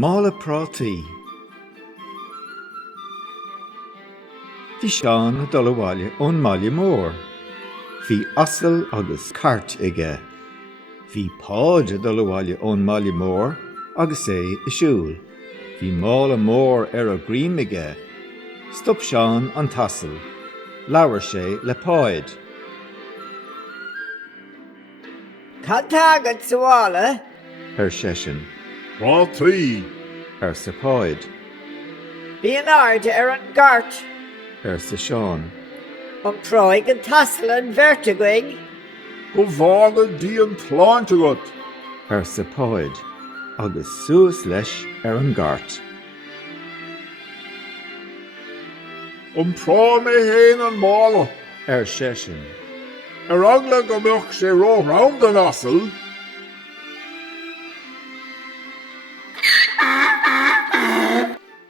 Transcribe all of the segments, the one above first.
Mála Prátaí. Bhí Seán dul bhaile ón Mála mór. Bhí asal agus cart aige. Bhí páide dul bhaile ón Mála mór agus é i siúl. Bhí mála mór ar a grím aige. Stop Seán an tasal. Labhair sé le páid. Tá tagad sála? Ar sesin. Prátaí. Ar sa páid. Bhí an airde ar an gart. Ar sa Seán. An próig an tasal an vertigoing. Go bhála dí an tláinte agat. Ar sa páid. Agus suas leis ar an gart. An prá mé héin an mála. Ar sesin. Ar agla go mbeadh sé ró round an asal.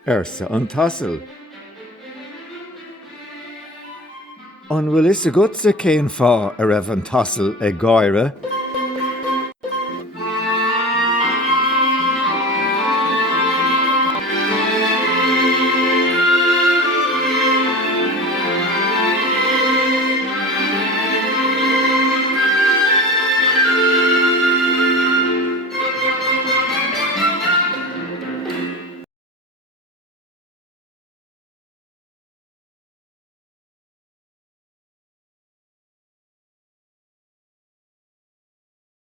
Ar sa an tasal. An bhfuil is agat sa céan fá a raibh an tasal ag gáire.